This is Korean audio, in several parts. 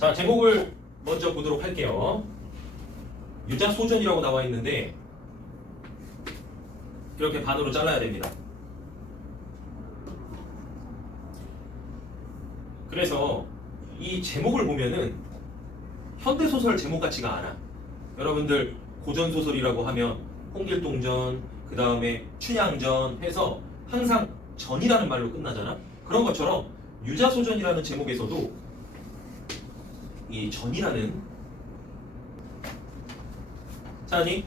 자, 제목을 먼저 보도록 할게요. 유자소전이라고 나와 있는데 이렇게 반으로 잘라야 됩니다. 그래서 이 제목을 보면은 현대소설 제목 같지가 않아. 여러분들 고전소설이라고 하면 홍길동전, 그 다음에 춘향전 해서 항상 전이라는 말로 끝나잖아. 그런 것처럼 유자소전이라는 제목에서도 이 전이라는 자니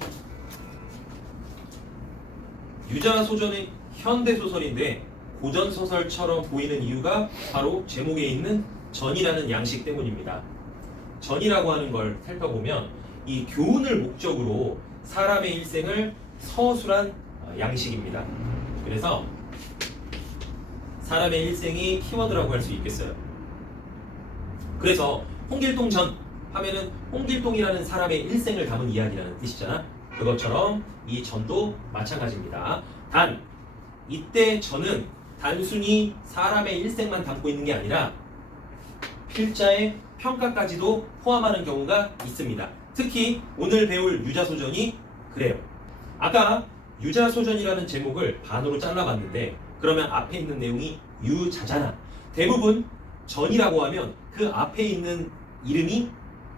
유자소전의 현대소설인데 고전소설처럼 보이는 이유가 바로 제목에 있는 전이라는 양식 때문입니다. 전이라고 하는 걸 살펴보면 이 교훈을 목적으로 사람의 일생을 서술한 양식입니다. 그래서 사람의 일생이 키워드라고 할 수 있겠어요. 그래서 홍길동전 하면은 홍길동이라는 사람의 일생을 담은 이야기라는 뜻이잖아. 그것처럼 이 전도 마찬가지입니다. 단 이때 전은 단순히 사람의 일생만 담고 있는 게 아니라 필자의 평가까지도 포함하는 경우가 있습니다. 특히 오늘 배울 유자소전이 그래요. 아까 유자소전이라는 제목을 반으로 잘라봤는데 그러면 앞에 있는 내용이 유자잖아. 대부분 전이라고 하면 그 앞에 있는 이름이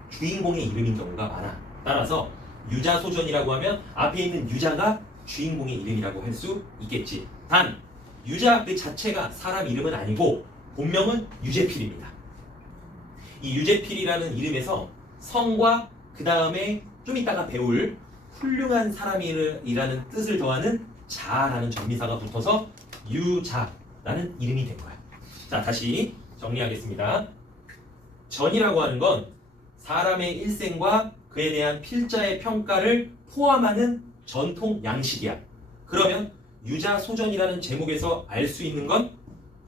주인공의 이름인 경우가 많아. 따라서 유자소전이라고 하면 앞에 있는 유자가 주인공의 이름이라고 할 수 있겠지. 단 유자 그 자체가 사람 이름은 아니고 본명은 유재필입니다. 이 유재필이라는 이름에서 성과 그 다음에 좀 이따가 배울 훌륭한 사람이라는 뜻을 더하는 자라는 전미사가 붙어서 유자라는 이름이 된 거야. 자, 다시 정리하겠습니다. 전이라고 하는 건 사람의 일생과 그에 대한 필자의 평가를 포함하는 전통 양식이야. 그러면 유자소전이라는 제목에서 알 수 있는 건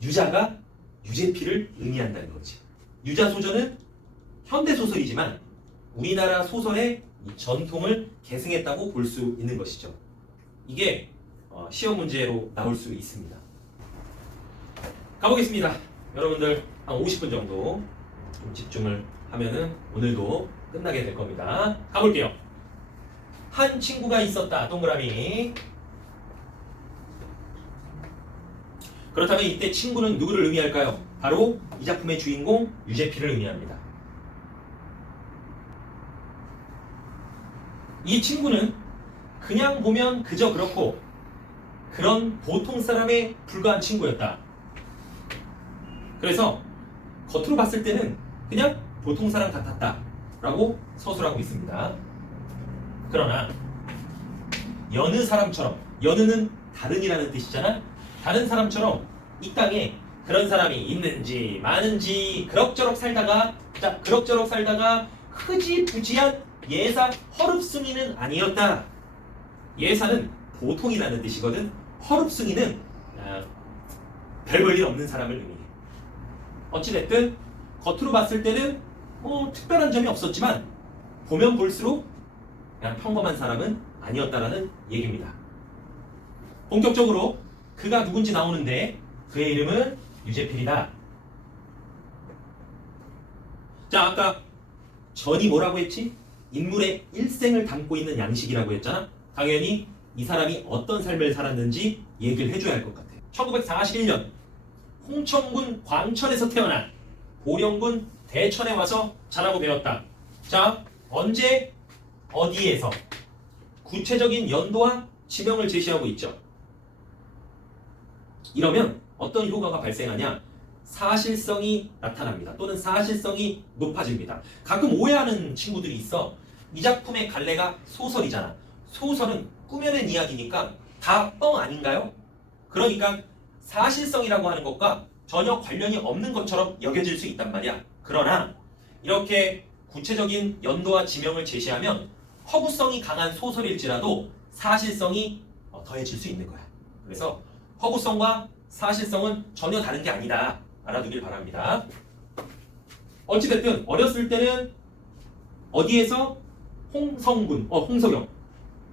유자가 유재필을 의미한다는 거지. 유자소전은 현대소설이지만 우리나라 소설의 전통을 계승했다고 볼 수 있는 것이죠. 이게 시험 문제로 나올 수 있습니다. 가보겠습니다. 여러분들 한 50분 정도 좀 집중을 하면은 오늘도 끝나게 될 겁니다. 가볼게요. 한 친구가 있었다. 동그라미. 그렇다면 이때 친구는 누구를 의미할까요? 바로 이 작품의 주인공 유재필을 의미합니다. 이 친구는 그냥 보면 그저 그렇고 그런 보통 사람에 불과한 친구였다. 그래서 겉으로 봤을 때는 그냥 보통 사람 같았다 라고 서술하고 있습니다. 그러나 여느 사람처럼, 여느는 다른이라는 뜻이잖아. 다른 사람처럼 이 땅에 그런 사람이 있는지 많은지 그럭저럭 살다가 흐지부지한 예사 허릅숭이는 아니었다. 예사는 보통이라는 뜻이거든. 허릅숭이는 별 볼 일 없는 사람을 의미해. 어찌됐든 겉으로 봤을 때는 특별한 점이 없었지만 보면 볼수록 그냥 평범한 사람은 아니었다라는 얘기입니다. 본격적으로 그가 누군지 나오는데 그의 이름은 유재필이다. 자, 아까 전이 뭐라고 했지? 인물의 일생을 담고 있는 양식이라고 했잖아. 당연히 이 사람이 어떤 삶을 살았는지 얘기를 해줘야 할 것 같아. 1941년 홍천군 광천에서 태어난 보령군 대천에 와서 자라고 배웠다. 자, 언제 어디에서 구체적인 연도와 지명을 제시하고 있죠. 이러면 어떤 효과가 발생하냐? 사실성이 나타납니다. 또는 사실성이 높아집니다. 가끔 오해하는 친구들이 있어. 이 작품의 갈래가 소설이잖아. 소설은 꾸며낸 이야기니까 다 뻥 아닌가요? 그러니까 사실성이라고 하는 것과 전혀 관련이 없는 것처럼 여겨질 수 있단 말이야. 그러나 이렇게 구체적인 연도와 지명을 제시하면 허구성이 강한 소설일지라도 사실성이 더해질 수 있는 거야. 그래서 허구성과 사실성은 전혀 다른 게 아니다. 알아두길 바랍니다. 어찌됐든 어렸을 때는 어디에서 홍성군, 홍석영.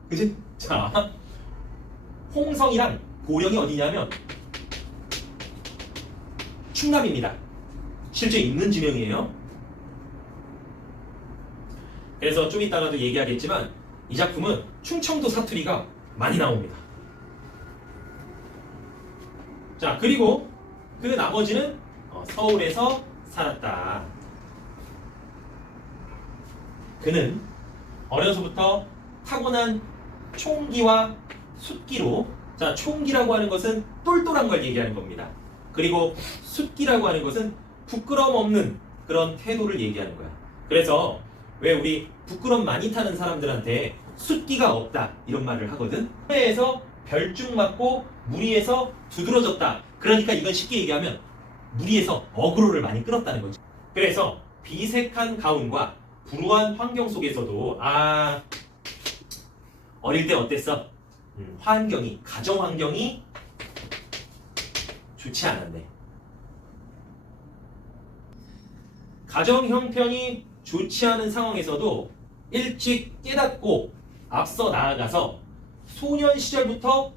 그치? 자, 홍성이랑 보령이 어디냐면 충남입니다. 실제 있는 지명이에요. 그래서 좀 이따가도 얘기하겠지만 이 작품은 충청도 사투리가 많이 나옵니다. 자, 그리고 그 나머지는 서울에서 살았다. 그는 어려서부터 타고난 총기와 숫기로, 자, 총기라고 하는 것은 똘똘한 걸 얘기하는 겁니다. 그리고 숫기라고 하는 것은 부끄럼 없는 그런 태도를 얘기하는 거야. 그래서 왜 우리 부끄럼 많이 타는 사람들한테 숫기가 없다 이런 말을 하거든. 해에서 별중 맞고 무리에서 두드러졌다. 그러니까 이건 쉽게 얘기하면 무리에서 어그로를 많이 끌었다는 거지. 그래서 비색한 가운과 불우한 환경 속에서도 어릴 때 어땠어? 환경이, 가정 환경이 좋지 않았네. 가정 형편이 좋지 않은 상황에서도 일찍 깨닫고 앞서 나아가서 소년 시절부터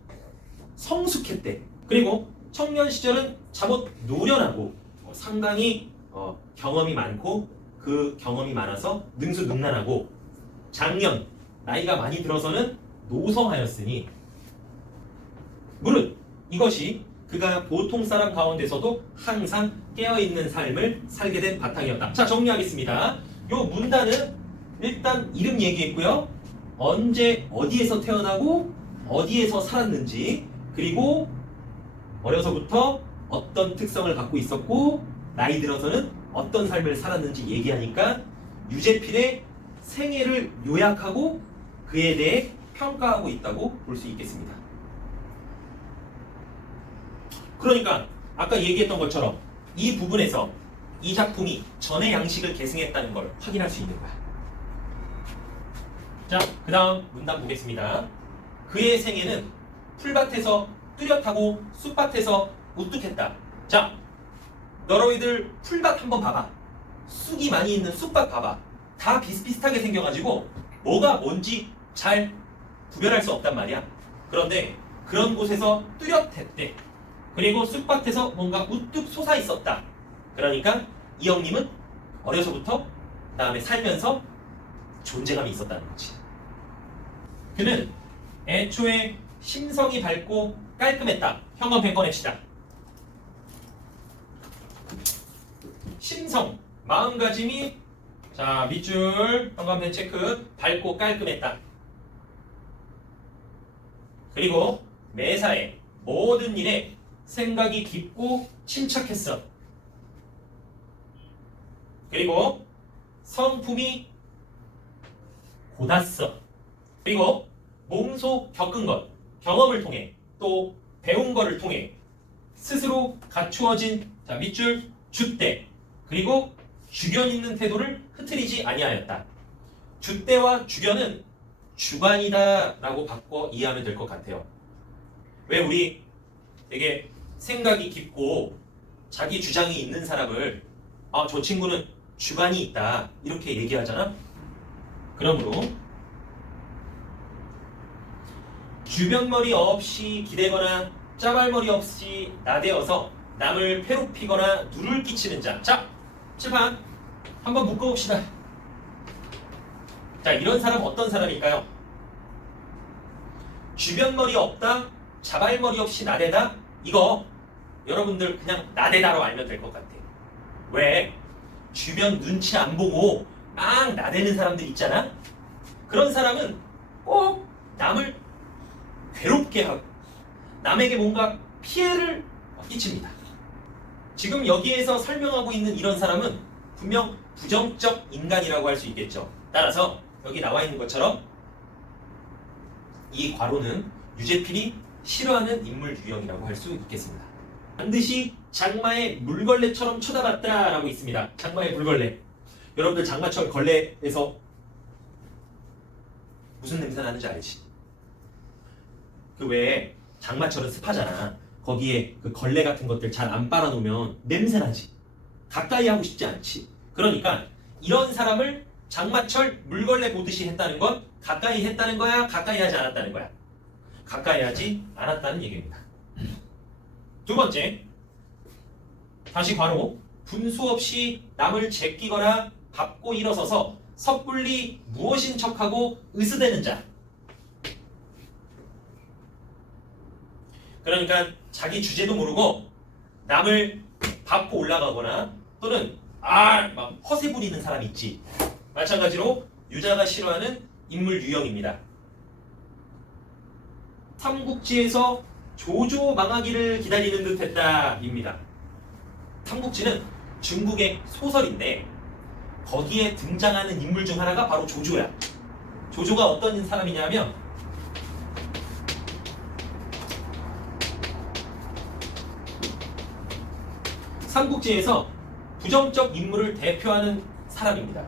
성숙했대. 그리고 청년 시절은 잠옷 노련하고 상당히 경험이 많고 그 경험이 많아서 능수능란하고 장년, 나이가 많이 들어서는 노성하였으니 무릇 이것이 그가 보통 사람 가운데서도 항상 깨어있는 삶을 살게 된 바탕이었다. 자, 정리하겠습니다. 요 문단은 일단 이름 얘기했고요. 언제 어디에서 태어나고 어디에서 살았는지, 그리고 어려서부터 어떤 특성을 갖고 있었고 나이 들어서는 어떤 삶을 살았는지 얘기하니까 유재필의 생애를 요약하고 그에 대해 평가하고 있다고 볼 수 있겠습니다. 그러니까 아까 얘기했던 것처럼 이 부분에서 이 작품이 전의 양식을 계승했다는 걸 확인할 수 있는 거야. 자, 그 다음 문단 보겠습니다. 그의 생애는 풀밭에서 뚜렷하고 쑥밭에서 우뚝했다. 자, 너희들 풀밭 한번 봐봐. 쑥이 많이 있는 쑥밭 봐봐. 다 비슷비슷하게 생겨가지고 뭐가 뭔지 잘 구별할 수 없단 말이야. 그런데 그런 곳에서 뚜렷했대. 그리고 쑥밭에서 뭔가 우뚝 솟아 있었다. 그러니까 이 형님은 어려서부터 그 다음에 살면서 존재감이 있었다는 거지. 그는 애초에 심성이 밝고 깔끔했다. 형광펜 꺼냅시다. 심성, 마음가짐이, 자, 밑줄 형광펜 체크, 밝고 깔끔했다. 그리고 매사에 모든 일에 생각이 깊고 침착했어. 그리고 성품이 곧았어. 그리고 몸소 겪은 것, 경험을 통해 또 배운 거를 통해 스스로 갖추어진, 자, 밑줄 줏대, 그리고 주견 있는 태도를 흐트리지 아니하였다. 줏대와 주견은 주관이다 라고 바꿔 이해하면 될 것 같아요. 왜 우리 되게 생각이 깊고 자기 주장이 있는 사람을 저 친구는 주관이 있다 이렇게 얘기하잖아. 그러므로 주변머리 없이 기대거나 짜발머리 없이 나대어서 남을 괴롭히거나 누를 끼치는 자. 자, 칠판 한번 묶어봅시다. 자, 이런 사람 어떤 사람일까요? 주변머리 없다, 자발머리 없이 나대다. 이거 여러분들 그냥 나대다로 알면 될 것 같아요. 왜? 주변 눈치 안 보고 막 나대는 사람들 있잖아. 그런 사람은 꼭 남을 괴롭게 하고 남에게 뭔가 피해를 끼칩니다. 지금 여기에서 설명하고 있는 이런 사람은 분명 부정적 인간이라고 할 수 있겠죠. 따라서 여기 나와 있는 것처럼 이 과로는 유재필이 싫어하는 인물 유형이라고 할 수 있겠습니다. 반드시 장마의 물걸레처럼 쳐다봤다라고 있습니다. 장마의 물걸레. 여러분들 장마철 걸레에서 무슨 냄새 나는지 알지? 그 외에 장마철은 습하잖아. 거기에 그 걸레 같은 것들 잘 안 빨아놓으면 냄새 나지. 가까이 하고 싶지 않지. 그러니까 이런 사람을 장마철 물걸레 보듯이 했다는 건 가까이 했다는 거야? 가까이 하지 않았다는 거야? 가까이 하지 않았다는 얘기입니다. 두 번째, 다시 괄호, 분수 없이 남을 제끼거나 밟고 일어서서 섣불리 무엇인 척하고 으스대는 자. 그러니까 자기 주제도 모르고 남을 밟고 올라가거나 또는 막 허세 부리는 사람 있지. 마찬가지로 유자가 싫어하는 인물 유형입니다. 삼국지에서 조조 망하기를 기다리는 듯했다 입니다. 삼국지는 중국의 소설인데 거기에 등장하는 인물 중 하나가 바로 조조야. 조조가 어떤 사람이냐면 삼국지에서 부정적 인물을 대표하는 사람입니다.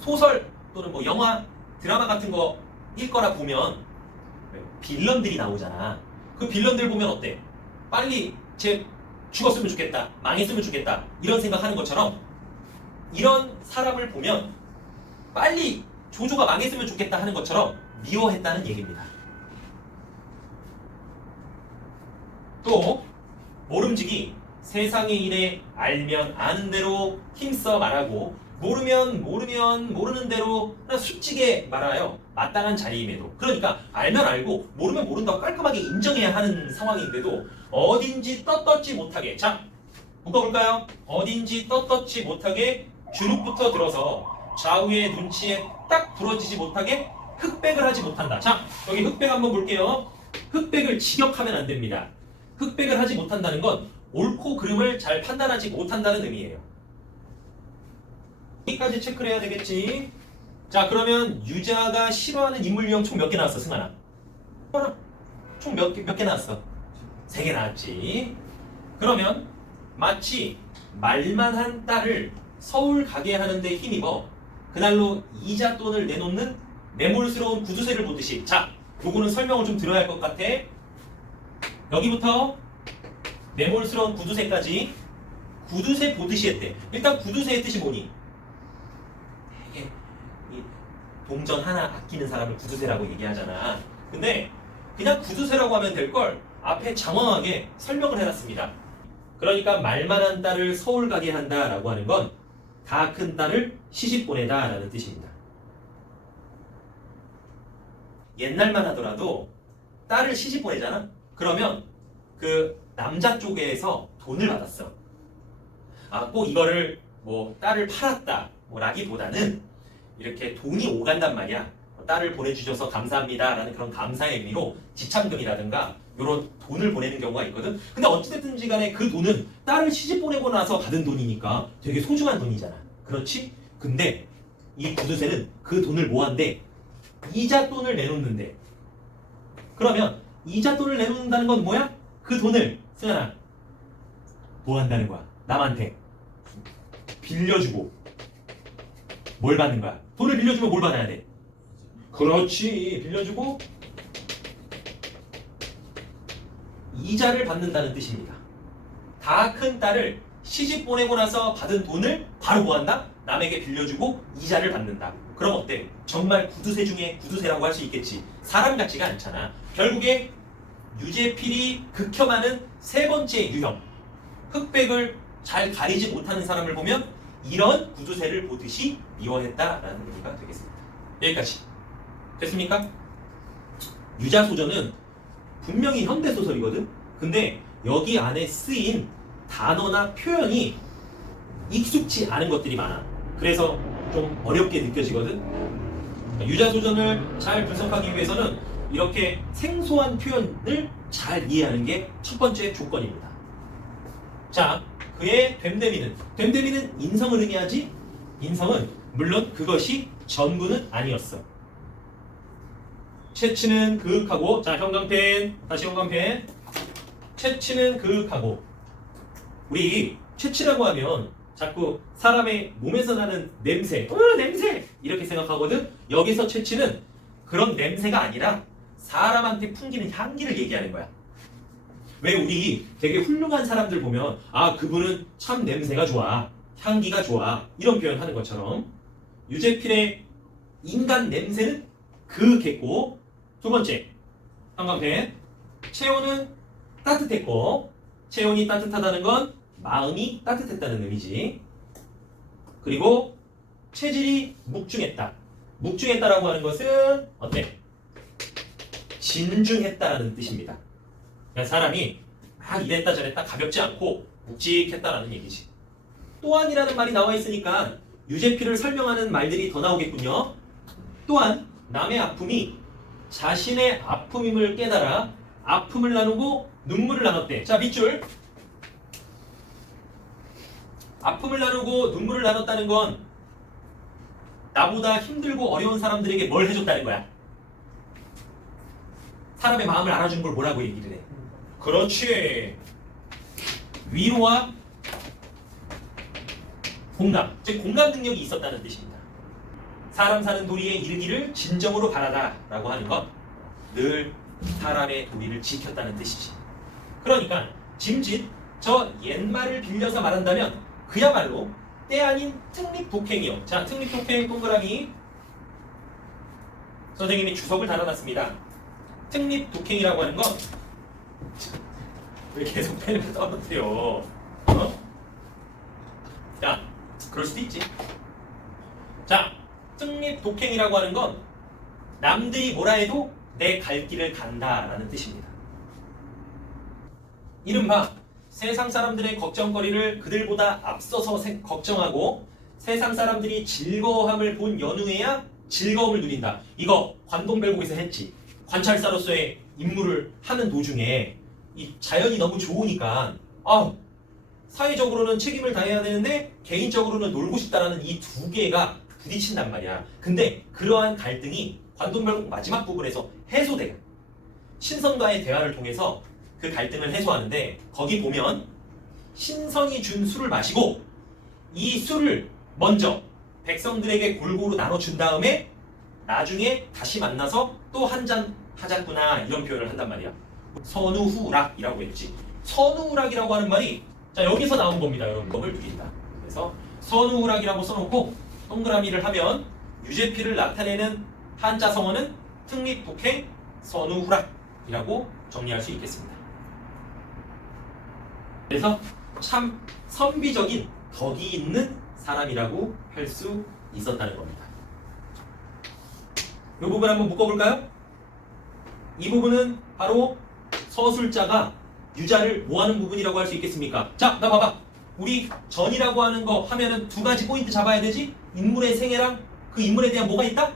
소설 또는 뭐 영화, 드라마 같은 거 읽거나 보면 빌런들이 나오잖아. 그 빌런들 보면 어때? 빨리 쟤 죽었으면 좋겠다, 망했으면 좋겠다 이런 생각하는 것처럼 이런 사람을 보면 빨리 조조가 망했으면 좋겠다 하는 것처럼 미워했다는 얘기입니다. 또 모름지기 세상의 일에 알면 아는 대로 힘써 말하고 모르면 모르는 대로 그냥 솔직하게 말하여 마땅한 자리임에도 그러니까 알면 알고 모르면 모른다고 깔끔하게 인정해야 하는 상황인데도 어딘지 떳떳지 못하게 자 묶어볼까요? 어딘지 떳떳지 못하게 주눅부터 들어서 좌우의 눈치에 딱 부러지지 못하게 흑백을 하지 못한다. 자 여기 흑백 한번 볼게요. 흑백을 직역하면 안 됩니다. 흑백을 하지 못한다는 건 옳고 그름을 잘 판단하지 못한다는 의미예요. 여기까지 체크를 해야 되겠지. 자 그러면 유자가 싫어하는 인물 유형 총 몇 개 나왔어 승환아? 총 몇 개 나왔어? 3개 나왔지. 그러면 마치 말만한 딸을 서울 가게 하는데 힘입어 그날로 이자돈을 내놓는 매몰스러운 구두쇠를 보듯이 자 요거는 설명을 좀 들어야 할 것 같아. 여기부터 매몰스러운 구두쇠까지 구두쇠 보듯이 했대. 일단 구두쇠의 뜻이 뭐니? 되게 이 동전 하나 아끼는 사람을 구두쇠라고 얘기하잖아. 근데 그냥 구두쇠라고 하면 될 걸 앞에 장황하게 설명을 해놨습니다. 그러니까 말만한 딸을 서울 가게 한다라고 하는 건 다 큰 딸을 시집 보내다라는 뜻입니다. 옛날만 하더라도 딸을 시집 보내잖아? 그러면 그 남자 쪽에서 돈을 받았어. 꼭 이거를 뭐 딸을 팔았다 라기보다는 이렇게 돈이 오간단 말이야. 딸을 보내주셔서 감사합니다 라는 그런 감사의 의미로 지참금이라든가 이런 돈을 보내는 경우가 있거든. 근데 어찌됐든지 간에 그 돈은 딸을 시집 보내고 나서 받은 돈이니까 되게 소중한 돈이잖아. 그렇지? 근데 이 구두쇠는 그 돈을 모았는데 이자 돈을 내놓는데 그러면 이자 돈을 내놓는다는 건 뭐야? 그 돈을 승환아 뭐 한다는 거야? 남한테 빌려주고 뭘 받는 거야? 돈을 빌려주면 뭘 받아야 돼? 그렇지 빌려주고 이자를 받는다는 뜻입니다. 다 큰 딸을 시집 보내고 나서 받은 돈을 바로 뭐 한다? 남에게 빌려주고 이자를 받는다. 그럼 어때? 정말 구두쇠 중에 구두쇠라고 할 수 있겠지. 사람 같지가 않잖아. 결국에 유재필이 극혐하는 세 번째 유형 흑백을 잘 가리지 못하는 사람을 보면 이런 구두쇠를 보듯이 미워했다라는 의미가 되겠습니다. 여기까지 됐습니까? 유자소전은 분명히 현대소설이거든? 근데 여기 안에 쓰인 단어나 표현이 익숙치 않은 것들이 많아. 그래서 좀 어렵게 느껴지거든? 유자소전을 잘 분석하기 위해서는 이렇게 생소한 표현을 잘 이해하는 게 첫 번째 조건입니다. 자, 그의 됨됨이는 인성을 의미하지? 인성은 물론 그것이 전부는 아니었어. 채취는 그윽하고 자 형광펜 다시 형광펜 채취는 그윽하고 우리 채취라고 하면 자꾸 사람의 몸에서 나는 냄새 냄새 이렇게 생각하거든. 여기서 채취는 그런 냄새가 아니라 사람한테 풍기는 향기를 얘기하는 거야. 왜 우리 되게 훌륭한 사람들 보면 그분은 참 냄새가 좋아 향기가 좋아 이런 표현하는 것처럼 유재필의 인간 냄새는 그윽했고 두 번째 형광펜 체온은 따뜻했고 체온이 따뜻하다는 건 마음이 따뜻했다는 의미지. 그리고 체질이 묵중했다. 묵중했다라고 하는 것은 어때? 진중했다라는 뜻입니다. 그러니까 사람이 막 이랬다 저랬다 가볍지 않고 묵직했다라는 얘기지. 또한이라는 말이 나와 있으니까 유제피를 설명하는 말들이 더 나오겠군요. 또한 남의 아픔이 자신의 아픔임을 깨달아 아픔을 나누고 눈물을 나눴대. 자, 밑줄. 아픔을 나누고 눈물을 나눴다는 건 나보다 힘들고 어려운 사람들에게 뭘 해줬다는 거야? 사람의 마음을 알아준 걸 뭐라고 얘기를 해? 그렇지. 위로와 공감, 즉 공감 능력이 있었다는 뜻입니다. 사람 사는 도리에 이르기를 진정으로 바라다 라고 하는 건 늘 사람의 도리를 지켰다는 뜻이지. 그러니까 짐짓 저 옛말을 빌려서 말한다면 그야말로 때 아닌 특립독행이요. 자, 특립독행 동그라미 선생님이 주석을 달아놨습니다. 특립독행이라고 하는 건 왜 계속 펜을 떠는데요? 어? 자, 그럴 수도 있지. 자, 특립독행이라고 하는 건 남들이 뭐라 해도 내 갈 길을 간다라는 뜻입니다. 이른바 세상 사람들의 걱정거리를 그들보다 앞서서 걱정하고 세상 사람들이 즐거움을 본 연후에야 즐거움을 누린다. 이거 관동별곡에서 했지. 관찰사로서의 임무를 하는 도중에 이 자연이 너무 좋으니까 사회적으로는 책임을 다해야 되는데 개인적으로는 놀고 싶다라는 이 두 개가 부딪힌단 말이야. 근데 그러한 갈등이 관동별곡 마지막 부분에서 해소돼요. 신선과의 대화를 통해서 그 갈등을 해소하는데 거기 보면 신선이 준 술을 마시고 이 술을 먼저 백성들에게 골고루 나눠준 다음에 나중에 다시 만나서 또 한 잔 하자꾸나 이런 표현을 한단 말이야. 선우후락이라고 했지. 선우후락이라고 하는 말이 자 여기서 나온 겁니다. 여러분 법을 누린다. 그래서 선우후락이라고 써놓고 동그라미를 하면 유제피를 나타내는 한자 성어는 특립독행 선우후락이라고 정리할 수 있겠습니다. 그래서 참 선비적인 덕이 있는 사람이라고 할 수 있었다는 겁니다. 이 부분 한번 묶어볼까요? 이 부분은 바로 서술자가 유자를 뭐하는 부분이라고 할 수 있겠습니까? 자, 나 봐봐. 우리 전이라고 하는 거 하면은 두 가지 포인트 잡아야 되지? 인물의 생애랑 그 인물에 대한 뭐가 있다?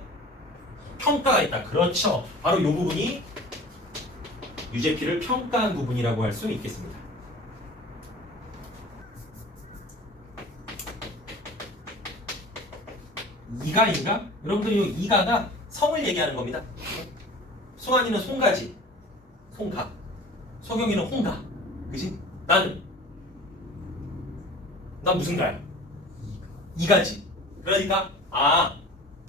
평가가 있다. 그렇죠. 바로 이 부분이 유제피를 평가한 부분이라고 할 수 있겠습니다. 이가인가? 여러분들이 이 이가가 성을 얘기하는 겁니다. 송환이는 송가지, 송가. 서경이는 홍가. 그지? 난 무슨 가야? 이가지. 그러니까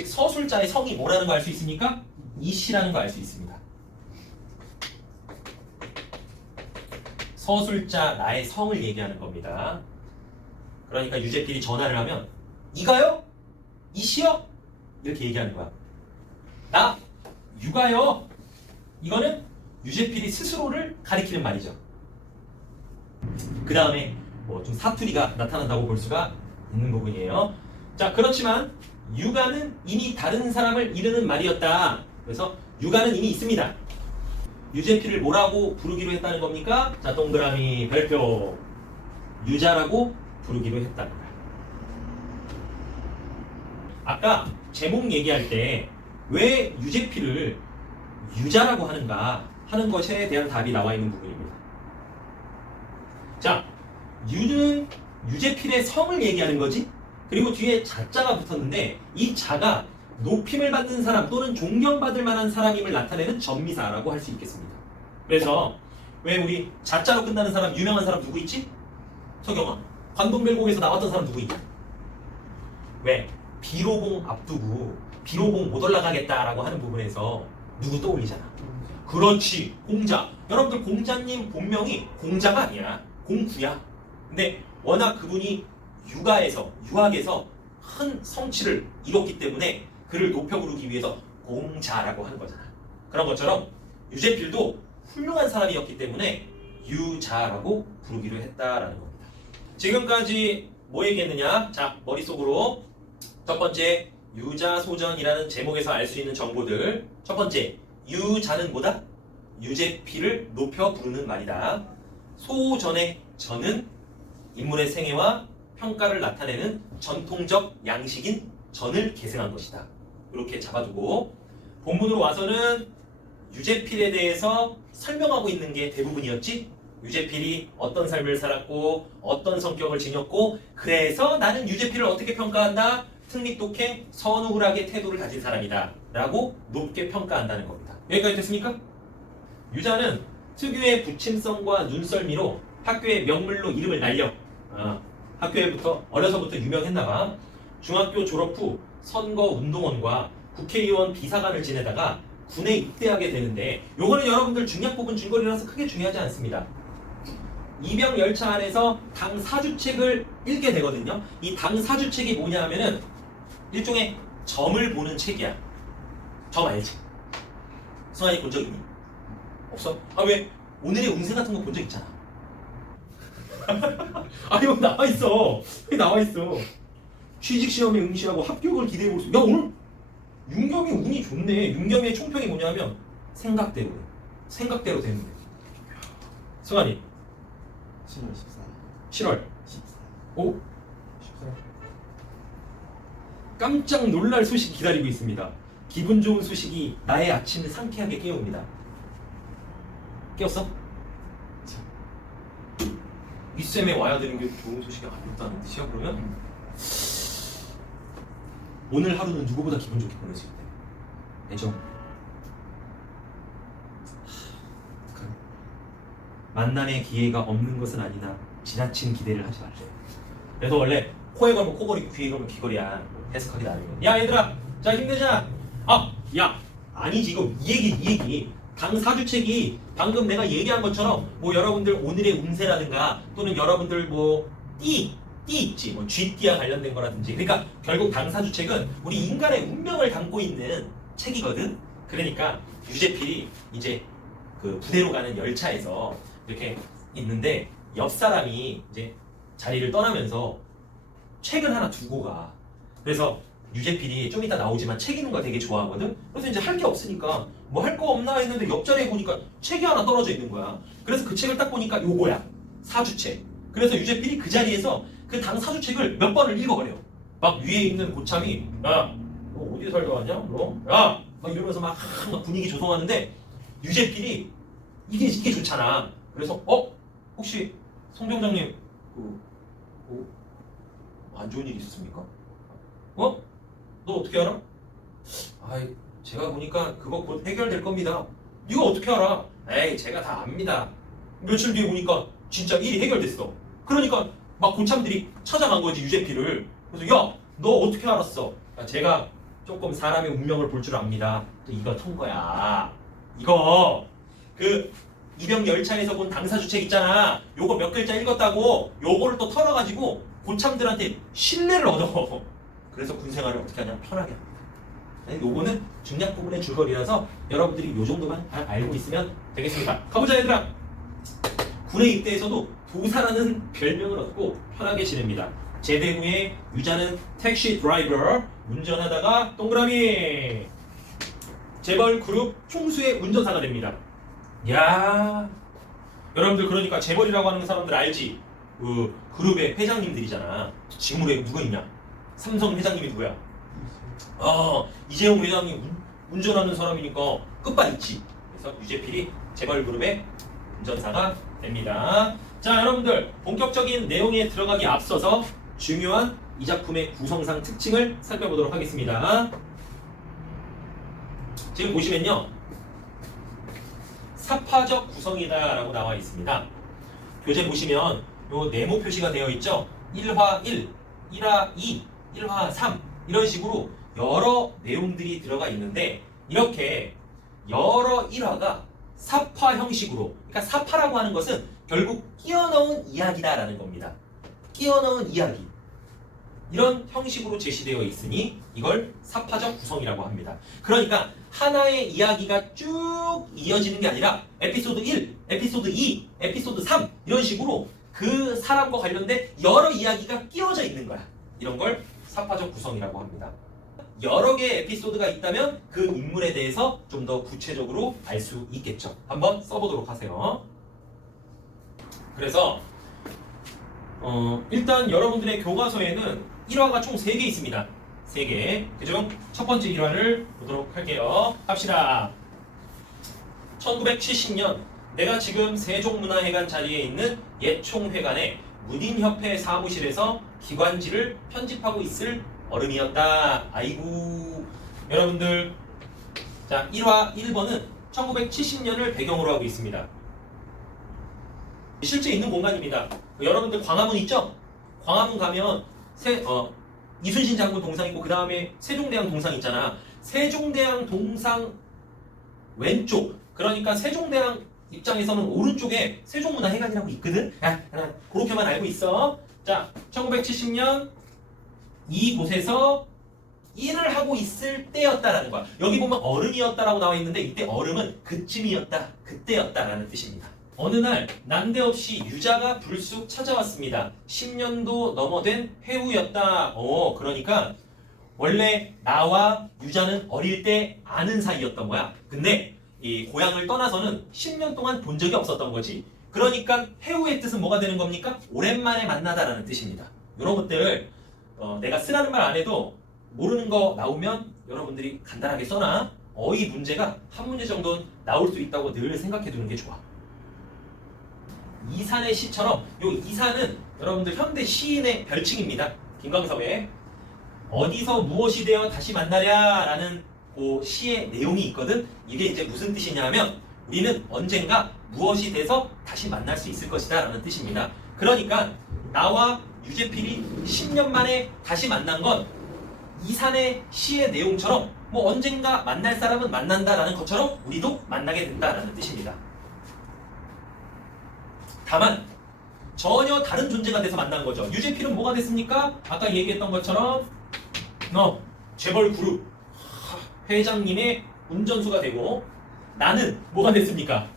서술자의 성이 뭐라는 거 알 수 있습니까? 이씨라는 거 알 수 있습니다. 서술자 나의 성을 얘기하는 겁니다. 그러니까 유제필이 전화를 하면 이가요? 이씨요? 이렇게 얘기하는 거야. 나 유가요. 이거는 유제필이 스스로를 가리키는 말이죠. 그 다음에 뭐 좀 사투리가 나타난다고 볼 수가 있는 부분이에요. 자, 그렇지만 유가는 이미 다른 사람을 이르는 말이었다. 그래서 유가는 이미 있습니다. 유제필을 뭐라고 부르기로 했다는 겁니까? 자, 동그라미 별표 유자라고 부르기로 했다는 거야. 아까 제목 얘기할 때 왜 유제필을 유자라고 하는가 하는 것에 대한 답이 나와 있는 부분입니다. 자, 유는 유제필의 성을 얘기하는 거지. 그리고 뒤에 자자가 붙었는데 이 자가 높임을 받는 사람 또는 존경받을 만한 사람임을 나타내는 전미사라고 할 수 있겠습니다. 그래서 왜 우리 자자로 끝나는 사람 유명한 사람 누구 있지? 서경아, 관동별곡에서 나왔던 사람 누구 있냐? 왜? 비로봉 앞두고 비로봉 못 올라가겠다라고 하는 부분에서 누구 떠올리잖아. 그렇지, 공자. 여러분들 공자님 본명이 공자가 아니야. 공구야. 근데 워낙 그분이 유학에서 큰 성취를 이뤘기 때문에 그를 높여 부르기 위해서 공자라고 하는 거잖아. 그런 것처럼 유제필도 훌륭한 사람이었기 때문에 유자라고 부르기로 했다라는 겁니다. 지금까지 뭐 얘기했느냐? 자, 머릿속으로 첫 번째 유자소전이라는 제목에서 알 수 있는 정보들. 첫 번째, 유자는 뭐다? 유제피를 높여 부르는 말이다. 소전의 전은 인물의 생애와 평가를 나타내는 전통적 양식인 전을 계승한 것이다. 이렇게 잡아두고 본문으로 와서는 유제필에 대해서 설명하고 있는 게 대부분이었지. 유제필이 어떤 삶을 살았고 어떤 성격을 지녔고 그래서 나는 유제필을 어떻게 평가한다? 특립독해 선우울하게 태도를 가진 사람이다 라고 높게 평가한다는 겁니다. 여기까지 됐습니까? 유자는 특유의 부침성과 눈썰미로 학교의 명물로 이름을 날려 학교에부터 어려서부터 유명했나봐. 중학교 졸업 후 선거운동원과 국회의원 비사관을 지내다가 군에 입대하게 되는데 요거는 여러분들 중요한 부분 줄거리라서 크게 중요하지 않습니다. 이병 열차 안에서 당 사주책을 읽게 되거든요. 이 당 사주책이 뭐냐 하면은 일종의 점을 보는 책이야. 점 알지? 승환이 본 적 있니? 없어? 아 왜? 오늘의 운세 같은 거 본 적 있잖아. 아 이거 나와 있어. 여기 나와 있어. 취직 시험에 응시하고 합격을 기대해 볼 수. 야 오늘 윤겸이 운이 좋네. 윤겸이의 총평이 뭐냐면 생각대로 되는 데. 승환이 7월 14일. 7월 14일. 오 14일. 깜짝 놀랄 소식이 기다리고 있습니다. 기분 좋은 소식이 나의 아침을 상쾌하게 깨웁니다. 깨웠어? 윗셈에 와야 되는 게 좋은 소식이 아니었다는 뜻이야 그러면? 오늘 하루는 누구보다 기분 좋게 보낼 수 있대. 애정. 만남의 기회가 없는 것은 아니나 지나친 기대를 하지 말래. 그래서 원래 코에 걸면 코걸이, 귀에 걸면 귀걸이야. 해석하기 나름이야. 야 얘들아, 자 힘내자. 야 아니지 이거 이 얘기. 당 사주책이 방금 내가 얘기한 것처럼 뭐 여러분들 오늘의 운세라든가 또는 여러분들 뭐 띠 있지 뭐 쥐띠와 관련된 거라든지 그러니까 결국 당 사주책은 우리 인간의 운명을 담고 있는 책이거든. 그러니까 유제필이 이제 그 부대로 가는 열차에서 이렇게 있는데 옆 사람이 이제 자리를 떠나면서 책을 하나 두고 가. 그래서 유제필이 좀 이따 나오지만 책 읽는 거 되게 좋아하거든. 그래서 이제 할 게 없으니까 뭐 할 거 없나 했는데 옆자리에 보니까 책이 하나 떨어져 있는 거야. 그래서 그 책을 딱 보니까 요거야. 사주책. 그래서 유제필이 그 자리에서 그 당 사주책을 몇 번을 읽어버려. 막 위에 있는 고참이 야, 너 어디 살다 왔냐? 너? 야! 막 이러면서 막 분위기 조성하는데 유제필이 이게 좋잖아. 그래서 혹시 송병장님 안 좋은 일 있었습니까? 너 어떻게 알아? 아이 제가 보니까 그거 곧 해결될 겁니다. 네가 어떻게 알아? 에이 제가 다 압니다. 며칠 뒤에 보니까 진짜 일이 해결됐어. 그러니까 막 고참들이 찾아간 거지 유제필을. 그래서 야 너 어떻게 알았어? 야, 제가 조금 사람의 운명을 볼 줄 압니다. 또 이거 턴 거야. 이거 그 이병 열차에서 본 당사주책 있잖아. 요거 몇 글자 읽었다고 요거를 또 털어가지고 고참들한테 신뢰를 얻어. 그래서 군생활을 어떻게 하냐 편하게 합니다. 요거는 중략 부분의 줄거리라서 여러분들이 요 정도만 알고 있으면 되겠습니다. 가보자 얘들아. 군에 입대에서도 도사라는 별명을 얻고 편하게 지냅니다. 제대 후에 유자는 택시 드라이버, 운전하다가 동그라미 재벌 그룹 총수의 운전사가 됩니다. 야, 여러분들 그러니까 재벌이라고 하는 사람들 알지? 그 그룹의 회장님들이잖아. 지금으로 누가 있냐? 삼성 회장님이 누구야? 이재용 회장이 운전하는 사람이니까 끝발 있지. 그래서 유제필이 재벌 그룹의 운전사가 됩니다. 자, 여러분들 본격적인 내용에 들어가기 앞서서 중요한 이 작품의 구성상 특징을 살펴보도록 하겠습니다. 지금 보시면요. 사파적 구성이다라고 나와 있습니다. 교재 보시면 요 네모 표시가 되어 있죠. 1화 1, 1화 2, 1화 3 이런 식으로 여러 내용들이 들어가 있는데 이렇게 여러 1화가 사파 형식으로 그러니까 사파라고 하는 것은 결국 끼워 넣은 이야기다라는 겁니다. 끼워 넣은 이야기 이런 형식으로 제시되어 있으니 이걸 사파적 구성이라고 합니다. 그러니까 하나의 이야기가 쭉 이어지는 게 아니라 에피소드 1, 에피소드 2, 에피소드 3 이런 식으로 그 사람과 관련된 여러 이야기가 끼워져 있는 거야. 이런 걸 사파적 구성이라고 합니다. 여러 개의 에피소드가 있다면 그 인물에 대해서 좀 더 구체적으로 알 수 있겠죠. 한번 써보도록 하세요. 그래서 일단 여러분들의 교과서에는 1화가 총 3개 있습니다. 3개. 그중 첫 번째 1화를 보도록 할게요. 합시다. 1970년 내가 지금 세종문화회관 자리에 있는 예총회관의 문인협회 사무실에서 기관지를 편집하고 있을 어른이었다. 아이고. 여러분들, 자 1화 1번은 1970년을 배경으로 하고 있습니다. 실제 있는 공간입니다. 여러분들 광화문 있죠? 광화문 가면 이순신 장군 동상 있고 그 다음에 세종대왕 동상 있잖아. 세종대왕 동상 왼쪽, 그러니까 세종대왕 입장에서는 오른쪽에 세종문화회관이라고 있거든. 그렇게만 알고 있어. 자, 1970년 이곳에서 일을 하고 있을 때였다라는 거야. 여기 보면 어른이었다라고 나와 있는데 이때 어른은 그쯤이었다, 그때였다라는 뜻입니다. 어느 날 난데없이 유자가 불쑥 찾아왔습니다. 10년도 넘어된 해우였다. 그러니까 원래 나와 유자는 어릴 때 아는 사이였던 거야. 근데 이 고향을 떠나서는 10년 동안 본 적이 없었던 거지. 그러니까 해우의 뜻은 뭐가 되는 겁니까? 오랜만에 만나다라는 뜻입니다. 이런 것들 내가 쓰라는 말 안 해도 모르는 거 나오면 여러분들이 간단하게 써놔. 어휘 문제가 한 문제 정도는 나올 수 있다고 늘 생각해 두는 게 좋아. 이산의 시처럼 요 이산은 여러분들 현대 시인의 별칭입니다. 김광석의 어디서 무엇이 되어 다시 만나랴 라는 그 시의 내용이 있거든. 이게 이제 무슨 뜻이냐면 우리는 언젠가 무엇이 돼서 다시 만날 수 있을 것이다 라는 뜻입니다. 그러니까 나와 유재필이 10년 만에 다시 만난 건 이산의 시의 내용처럼 뭐 언젠가 만날 사람은 만난다라는 것처럼 우리도 만나게 된다라는 뜻입니다. 다만 전혀 다른 존재가 돼서 만난 거죠. 유재필은 뭐가 됐습니까? 아까 얘기했던 것처럼 재벌 그룹 회장님의 운전수가 되고, 나는 뭐가 됐습니까?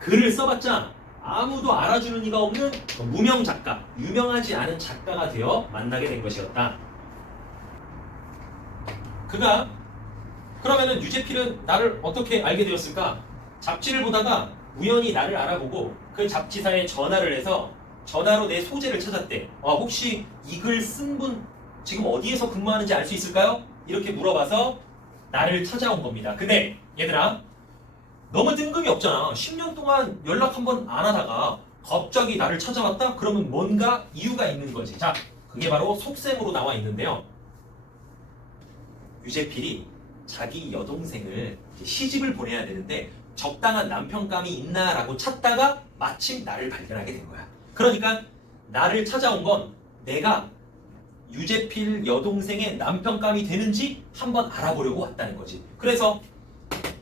글을 써봤자 아무도 알아주는 이가 없는 무명 작가, 유명하지 않은 작가가 되어 만나게 된 것이었다. 그러면은 유재필은 나를 어떻게 알게 되었을까? 잡지를 보다가 우연히 나를 알아보고 그 잡지사에 전화를 해서 전화로 내 소재를 찾았대. 혹시 이 글 쓴 분 지금 어디에서 근무하는지 알 수 있을까요? 이렇게 물어봐서 나를 찾아온 겁니다. 근데 얘들아, 너무 뜬금이 없잖아. 10년 동안 연락 한번 안 하다가 갑자기 나를 찾아왔다? 그러면 뭔가 이유가 있는 거지. 자, 그게 바로 속셈으로 나와 있는데요. 유재필이 자기 여동생을 시집을 보내야 되는데 적당한 남편감이 있나라고 찾다가 마침 나를 발견하게 된 거야. 그러니까 나를 찾아온 건 내가 유재필 여동생의 남편감이 되는지 한번 알아보려고 왔다는 거지. 그래서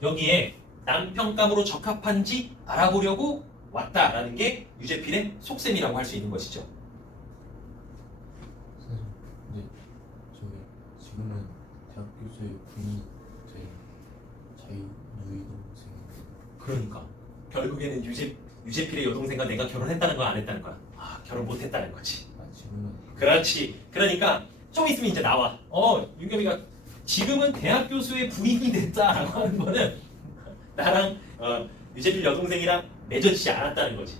여기에 남편감으로 적합한지 알아보려고 왔다라는 게 유재필의 속셈이라고 할 수 있는 것이죠. 선생님, 근데 저희 지금은 대학 교수의 부인이 제 누이 동생. 그러니까 결국에는 유재필의 여동생과 내가 결혼했다는 거야, 안 했다는 거야? 결혼 못 했다는 거지. 지금은 그렇지. 그러니까 좀 있으면 이제 나와. 윤겸이가 지금은 대학 교수의 부인이 됐다라고 하는 거는 나랑 유재필 여동생이랑 맺어지지 않았다는 거지.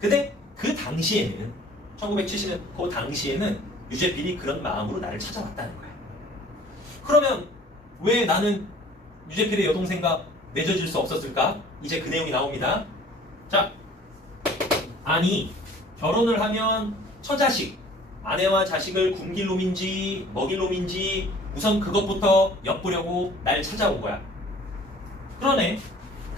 근데 그 당시에는 1970년 그 당시에는 유재필이 그런 마음으로 나를 찾아왔다는 거야. 그러면 왜 나는 유재필의 여동생과 맺어질 수 없었을까? 이제 그 내용이 나옵니다. 자, 아니 결혼을 하면 처자식, 아내와 자식을 굶길 놈인지 먹일 놈인지 우선 그것부터 엿보려고 날 찾아온 거야. 그러네.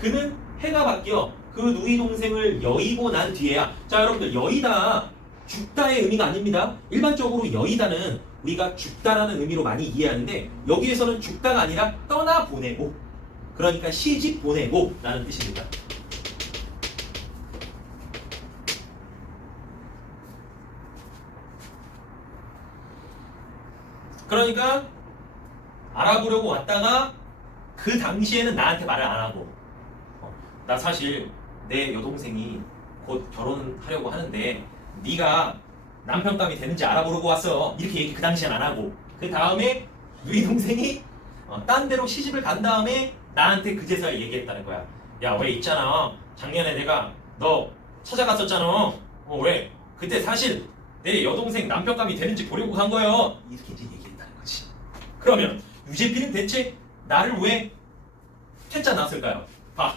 그는 해가 바뀌어 그 누이 동생을 여의고 난 뒤에야. 자, 여러분들, 여의다, 죽다의 의미가 아닙니다. 일반적으로 여의다는 우리가 죽다라는 의미로 많이 이해하는데 여기에서는 죽다가 아니라 떠나보내고, 그러니까 시집 보내고 라는 뜻입니다. 그러니까 알아보려고 왔다가 그 당시에는 나한테 말을 안 하고 나 사실 내 여동생이 곧 결혼하려고 하는데 네가 남편감이 되는지 알아보려고 왔어. 이렇게 얘기 그 당시엔 안 하고 그 다음에 누이 동생이 딴 데로 시집을 간 다음에 나한테 그제서야 얘기했다는 거야. 야, 왜 있잖아. 작년에 내가 너 찾아갔었잖아. 왜? 그때 사실 내 여동생 남편감이 되는지 보려고 간 거예요. 이렇게 이제 얘기했다는 거지. 그러면 유재필은 대체 나를 왜 퇴짜 놨을까요? 봐.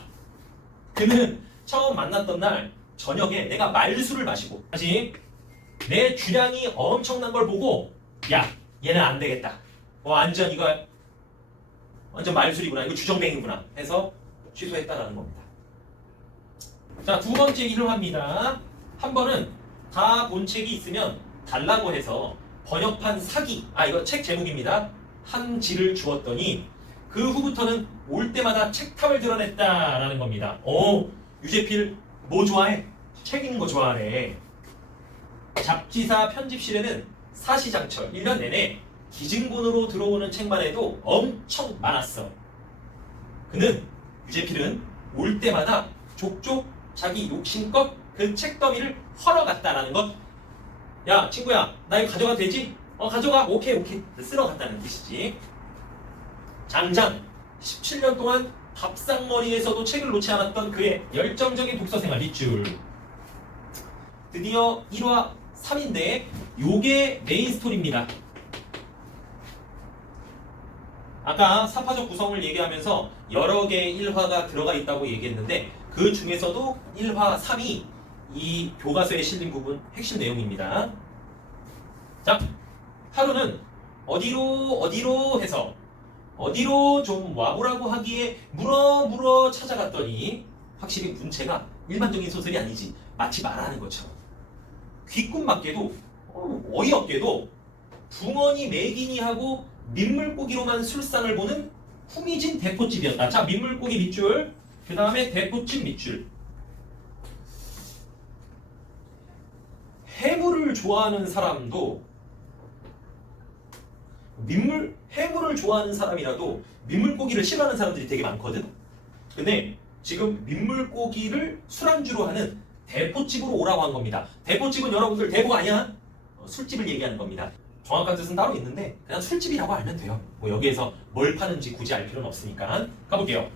그는 처음 만났던 날 저녁에 내가 말술을 마시고 다시 내 주량이 엄청난 걸 보고 야, 얘는 안 되겠다. 완전 이거 완전 말술이구나. 이거 주정뱅이구나. 해서 취소했다라는 겁니다. 자, 두 번째 일을 합니다. 한 번은 다 본 책이 있으면 달라고 해서 번역판 사기. 이거 책 제목입니다. 한 지를 주었더니 그 후부터는 올 때마다 책탑을 드러냈다라는 겁니다. 유재필 뭐 좋아해? 책 읽는 거 좋아하네. 잡지사 편집실에는 사시장철 1년 내내 기증본으로 들어오는 책만 해도 엄청 많았어. 유재필은 올 때마다 족족 자기 욕심껏 그 책더미를 헐어갔다라는 것. 야, 친구야, 나 이거 가져가도 되지? 가져가. 오케이. 쓸어 갔다는 뜻이지. 장장 17년 동안 밥상머리에서도 책을 놓지 않았던 그의 열정적인 독서생활 밑줄. 드디어 1화 3인데 요게 메인 스토리입니다. 아까 사파적 구성을 얘기하면서 여러 개의 1화가 들어가 있다고 얘기했는데 그 중에서도 1화 3이 이 교과서에 실린 부분 핵심 내용입니다. 자, 하루는 어디로 해서 어디로 좀 와보라고 하기에 물어 찾아갔더니 확실히 문체가 일반적인 소설이 아니지. 마치 말하는 것처럼 귀꿈맞게도 어이없게도 붕어니 매기니 하고 민물고기로만 술상을 보는 후미진 대포집이었다. 자, 민물고기 밑줄, 그 다음에 대포집 밑줄. 해물을 좋아하는 사람도 해물을 좋아하는 사람이라도 민물고기를 싫어하는 사람들이 되게 많거든. 근데 지금 민물고기를 술안주로 하는 대포집으로 오라고 한 겁니다. 대포집은 여러분들 대포가 아니야. 술집을 얘기하는 겁니다. 정확한 뜻은 따로 있는데 그냥 술집이라고 알면 돼요. 여기에서 뭘 파는지 굳이 알 필요는 없으니까. 가볼게요.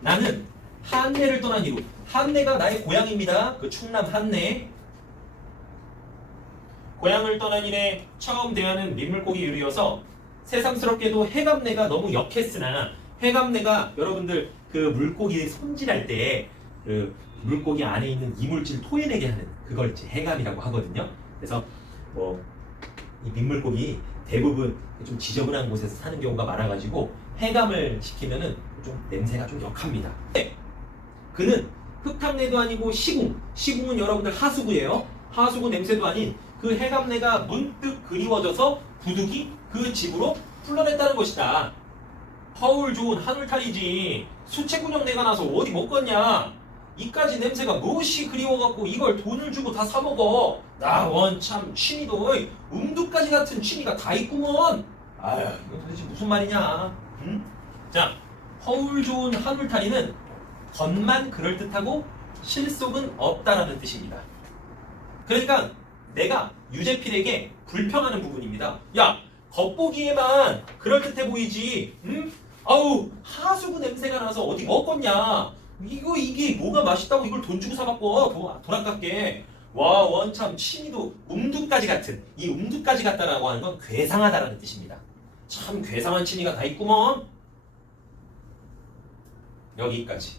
나는 한내를 떠난 이후, 한내가 나의 고향입니다. 그 충남 한내. 고향을 떠난 이래 처음 대하는 민물고기 요리여서 새삼스럽게도 해감내가 너무 역했으나, 해감내가 여러분들 그 물고기 손질할 때 그 물고기 안에 있는 이물질 토해내게 하는 그걸 이제 해감이라고 하거든요. 그래서 이 민물고기 대부분 좀 지저분한 곳에서 사는 경우가 많아가지고 해감을 시키면은 좀 냄새가 좀 역합니다. 그는 흙탕내도 아니고 시궁은 여러분들 하수구예요. 하수구 냄새도 아닌 그 해감내가 문득 그리워져서 부득이 그 집으로 풀러냈다는 것이다. 허울 좋은 한울탈이지 수채군형 내가 나서 어디 먹겠냐. 이까지 냄새가 무엇이 그리워갖고 이걸 돈을 주고 다 사먹어. 나 원참 취미도 음두까지 같은 취미가 다 있구먼. 아유, 이거 도대체 무슨 말이냐. 응? 자, 허울 좋은 한울탈이는 겉만 그럴듯하고 실속은 없다라는 뜻입니다. 그러니까 내가 유재필에게 불평하는 부분입니다. 야, 겉보기에만 그럴듯해 보이지. 응? 아우, 하수구 냄새가 나서 어디 먹겠냐. 이게 뭐가 맛있다고 이걸 돈 주고 사먹고 돈 아깝게. 와, 원참 취미도 음두까지 같은, 이 음두까지 같다라고 하는 건 괴상하다라는 뜻입니다. 참 괴상한 취미가 다 있구먼. 여기까지.